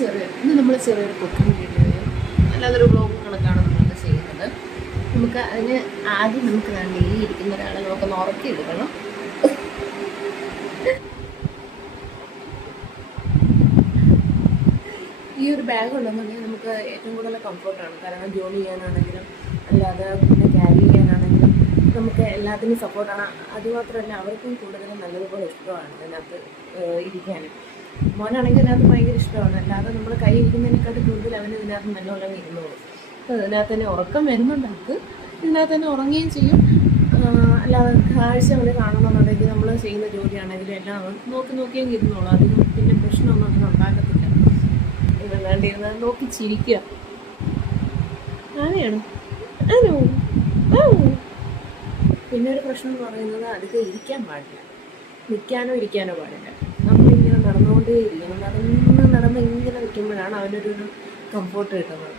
ചെറിയ ഇന്ന് നമ്മൾ ചെറിയൊരു കുക്കിംഗ് വീഡിയോയും അല്ലാതൊരു ബ്ലോഗും കണക്കാണ് നമ്മൾ ചെയ്യുന്നത്. നമുക്ക് അതിന് ആദ്യം നമുക്ക് വേണ്ട ഈ ഇരിക്കുന്ന ഒരാളെ നമുക്കൊന്ന് ഉറക്കി എടുക്കണം. ഈ ഒരു ബാഗ് ഉണ്ടെന്നുണ്ടെങ്കിൽ നമുക്ക് ഏറ്റവും കൂടുതൽ കംഫർട്ടാണ് കാരണം ജോലി ചെയ്യാനാണെങ്കിലും അല്ലാതെ പിന്നെ ക്യാരി ചെയ്യാനാണെങ്കിലും നമുക്ക് എല്ലാത്തിനും സപ്പോർട്ടാണ് അതുമാത്രമല്ല അവർക്കും കൂടുതലും നല്ലതുപോലെ ഇഷ്ടമാണ് അതിനകത്ത് ഇരിക്കാനും. മോനാണെങ്കിൽ അതിനകത്ത് ഭയങ്കര ഇഷ്ടമാണ്. അല്ലാതെ നമ്മൾ കൈ ഇരിക്കുന്നതിനെക്കാട്ടും കൂടുതൽ അവന് ഇതിനകത്ത് നല്ലോണം ഇരുന്നോളും. ഇതിനകത്ത് തന്നെ ഉറക്കം വരുന്നുണ്ട് അവർക്ക്. ഇതിനകത്ത് തന്നെ ഉറങ്ങുകയും ചെയ്യും. അല്ലാതെ കാഴ്ച അവന് കാണണമെന്നുണ്ടെങ്കിൽ നമ്മൾ ചെയ്യുന്ന ജോലിയാണെങ്കിലും എല്ലാം അവൻ നോക്കി നോക്കിയും ഇരുന്നോളും. അതിന് പിന്നെ പ്രശ്നമൊന്നും അതിന് ഉണ്ടാക്കത്തില്ല വേണ്ടിയിരുന്ന നോക്കി ചിരിക്കുക. ആനയാണ് ഓ പിന്നെ ഒരു പ്രശ്നം എന്ന് പറയുന്നത് അധികം ഇരിക്കാൻ പാടില്ല. നിൽക്കാനോ ഇരിക്കാനോ പാടില്ല. നമ്മളിങ്ങനെ നടന്നുകൊണ്ടേ ഇരിക്കണം നടന്ന് നടന്ന് ഇങ്ങനെ നിൽക്കുമ്പോഴാണ് അവനൊരു ഒരു കംഫോർട്ട് കിട്ടുന്നത്.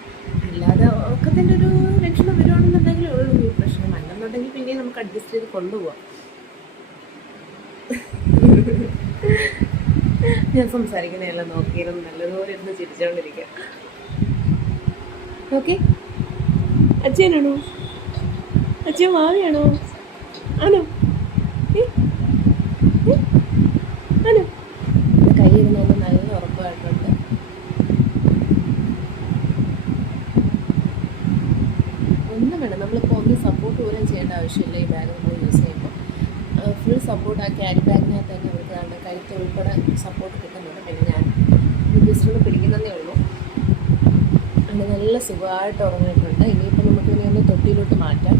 അല്ലാതെ ഉറക്കത്തിന്റെ ഒരു ലക്ഷണം വരുവാണെന്നുണ്ടെങ്കിൽ ഈ പ്രശ്നം അല്ലെന്നുണ്ടെങ്കിൽ പിന്നെ നമുക്ക് അഡ്ജസ്റ്റ് ചെയ്ത് കൊണ്ടുപോവാം. ഞാൻ സംസാരിക്കുന്നതെല്ലാം നോക്കിയിരുന്നു നല്ലതുപോലെ ഇരുന്ന് ചിരിച്ചുകൊണ്ടിരിക്കുക ഓക്കെ അച്ഛനാണോ? അച്ഛൻ മാവിയാണോ ആണോ ഏ? ഏ? ആണോ കൈ ഇരുന്നൊന്ന് നല്ല ഉറപ്പായിട്ടുണ്ട് ഒന്നും വേണ്ട നമ്മളിപ്പോൾ ഒന്നും പോലും ചെയ്യേണ്ട ആവശ്യമില്ല. ഈ ബാഗ് നമ്മൾ യൂസ് ചെയ്യുമ്പോൾ ഫുൾ സപ്പോർട്ട് ആ ക്യാരി ബാഗിനകത്ത് തന്നെ അവർക്ക് നമ്മുടെ കരുത്ത് ഉൾപ്പെടെ സപ്പോർട്ട് കിട്ടുന്നുണ്ട്. പിന്നെ ഞാൻ ബിസിനസ് ഒന്ന് പിടിക്കുന്നതേ ഉള്ളൂ. അങ്ങനെ നല്ല സുഖമായിട്ട് ഉറങ്ങിയിട്ടുണ്ട്. ഇനിയിപ്പോൾ നമുക്ക് ഇനി ഒന്ന് തൊട്ടിയിലോട്ട് മാറ്റാം.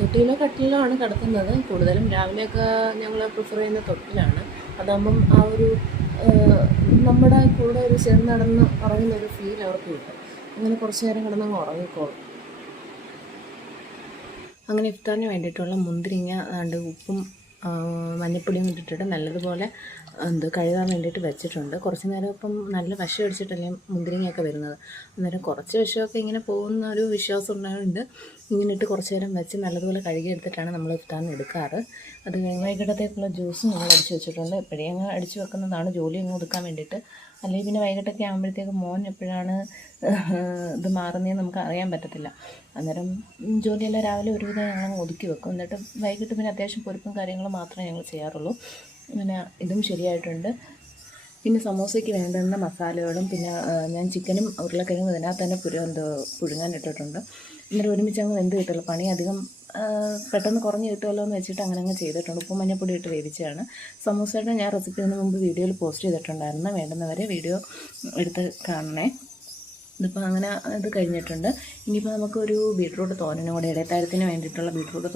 തൊട്ടിയിലോ കട്ടിലോ ആണ് കിടക്കുന്നത് കൂടുതലും രാവിലെയൊക്കെ ഞങ്ങൾ പ്രിഫർ ചെയ്യുന്ന തൊട്ടിലാണ്. അതാകുമ്പം ആ ഒരു നമ്മുടെ കൂടെ ഒരു ചേർന്ന് നടന്ന് ഉറങ്ങുന്ന ഒരു ഫീൽ അവർക്ക് കിട്ടും. അങ്ങനെ കുറച്ച് നേരം കിടന്നങ്ങ് ഉറങ്ങിക്കോളും. അങ്ങനെ ഇഫ്താറിന് വേണ്ടിയിട്ടുള്ള മുന്തിരിങ്ങ അതുകൊണ്ട് ഉപ്പും മഞ്ഞപ്പൊടിയും ഇട്ടിട്ട് നല്ലതുപോലെ എന്ത് കഴുകാൻ വേണ്ടിയിട്ട് വെച്ചിട്ടുണ്ട്. കുറച്ച് നേരം ഇപ്പം നല്ല വിഷം അടിച്ചിട്ടല്ലേ മുന്തിരിങ്ങയൊക്കെ വരുന്നത്. അന്നേരം കുറച്ച് വിഷമൊക്കെ ഇങ്ങനെ പോകുന്ന ഒരു വിശ്വാസം ഉണ്ടായതുകൊണ്ട് ഇങ്ങനെ ഇട്ട് കുറച്ച് നേരം വെച്ച് നല്ലതുപോലെ കഴുകി എടുത്തിട്ടാണ് നമ്മൾ ഇഫ്താറിന് എടുക്കാറ്. അത് വൈകിട്ടത്തേക്കുള്ള ജ്യൂസ് ഞങ്ങൾ അടിച്ച് വെച്ചിട്ടുണ്ട്. എപ്പോഴേ അങ്ങ് അടിച്ച് വെക്കുന്നതാണ്. ജോലി അങ്ങ് ഒതുക്കാൻ വേണ്ടിയിട്ട് അല്ലെങ്കിൽ പിന്നെ വൈകിട്ടൊക്കെ ആകുമ്പോഴത്തേക്ക് മോൻ എപ്പോഴാണ് ഇത് മാറുന്നതെന്ന് നമുക്ക് അറിയാൻ പറ്റത്തില്ല. അന്നേരം ജോലിയെല്ലാം രാവിലെ ഒരുവിധം ഞങ്ങൾ ഒതുക്കി വെക്കും. എന്നിട്ട് വൈകിട്ട് പിന്നെ അത്യാവശ്യം പൊരിപ്പും കാര്യങ്ങളും മാത്രമേ ഞങ്ങൾ ചെയ്യാറുള്ളൂ. പിന്നെ ഇതും ശരിയായിട്ടുണ്ട്. പിന്നെ സമോസയ്ക്ക് വേണ്ടുന്ന മസാലകളും പിന്നെ ഞാൻ ചിക്കനും ഉരുളക്കിഴങ്ങും ഇതിനകത്ത് തന്നെ പുര എന്തോ പുഴുങ്ങാൻ ഇട്ടിട്ടുണ്ട്. എന്നിട്ട് ഒരുമിച്ച് അങ്ങ് വെന്ത് കിട്ടുള്ളൂ പണി അധികം പെട്ടെന്ന് കുറഞ്ഞ് കിട്ടുമല്ലോ എന്ന് വെച്ചിട്ട് അങ്ങനെ അങ്ങ് ചെയ്തിട്ടുണ്ട്. ഉപ്പും മഞ്ഞപ്പൊടി ഇട്ട് വേവിച്ചതാണ്. സമൂസയുടെ ഞാൻ റെസിപ്പി ഇതിന് മുമ്പ് വീഡിയോയിൽ പോസ്റ്റ് ചെയ്തിട്ടുണ്ടായിരുന്നു. വേണ്ടുന്നവരെ വീഡിയോ എടുത്ത് കാണണേ. ഇതിപ്പോൾ അങ്ങനെ ഇത് കഴിഞ്ഞിട്ടുണ്ട്. ഇനിയിപ്പോൾ നമുക്കൊരു ബീട്രൂട്ട് തോരനും കൂടെ ഇടയത്താരത്തിന് വേണ്ടിയിട്ടുള്ള ബീട്രൂട്ട്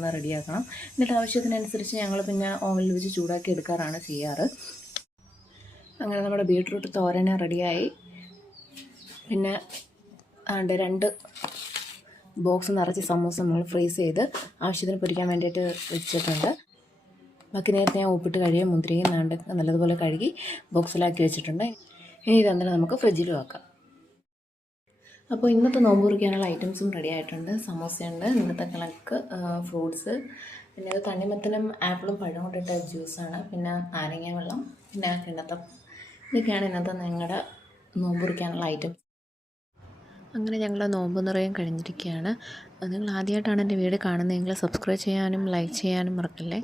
ഒന്ന് റെഡിയാക്കണം. എന്നിട്ട് ആവശ്യത്തിനനുസരിച്ച് ഞങ്ങൾ പിന്നെ ഓവനിൽ വെച്ച് ചൂടാക്കി എടുക്കാറാണ് ചെയ്യാറ്. അങ്ങനെ നമ്മുടെ ബീട്രൂട്ട് തോരന് റെഡിയായി. പിന്നെ രണ്ട് ബോക്സ് നിറച്ച് സമൂസ നമ്മൾ ഫ്രീസ് ചെയ്ത് ആവശ്യത്തിന് പൊരിക്കാൻ വേണ്ടിയിട്ട് വെച്ചിട്ടുണ്ട്. ബാക്കി നേരത്തെ ഞാൻ ഉപ്പിട്ട് കഴുകിയ മുന്തിരിയും നാണ്ട് നല്ലതുപോലെ കഴുകി ബോക്സിലാക്കി വെച്ചിട്ടുണ്ട്. ഇനി ഇതന്നെ നമുക്ക് ഫ്രിഡ്ജിൽ വെക്കാം. അപ്പോൾ ഇന്നത്തെ നോമ്പ് കുറിക്കാനുള്ള ഐറ്റംസും റെഡി ആയിട്ടുണ്ട്. സമോസയുണ്ട് ഇന്നത്തെ കണക്ക് ഫ്രൂട്ട്സ് പിന്നെ അത് തണ്ണിമത്തനും ആപ്പിളും പഴം കൊണ്ടിട്ട ജ്യൂസാണ് പിന്നെ നാരങ്ങ വെള്ളം പിന്നെ കിണ്ണത്തം. ഇതൊക്കെയാണ് ഇന്നത്തെ ഞങ്ങളുടെ നോമ്പ് കുറിക്കാനുള്ള ഐറ്റം അങ്ങനെ ഞങ്ങൾ നോമ്പ് നിറയും കഴിഞ്ഞിരിക്കുകയാണ്. നിങ്ങൾ ആദ്യമായിട്ടാണ് എന്റെ വീഡിയോ കാണുന്നതെങ്കിൽ സബ്സ്ക്രൈബ് ചെയ്യാനും ലൈക്ക് ചെയ്യാനും മറക്കല്ലേ?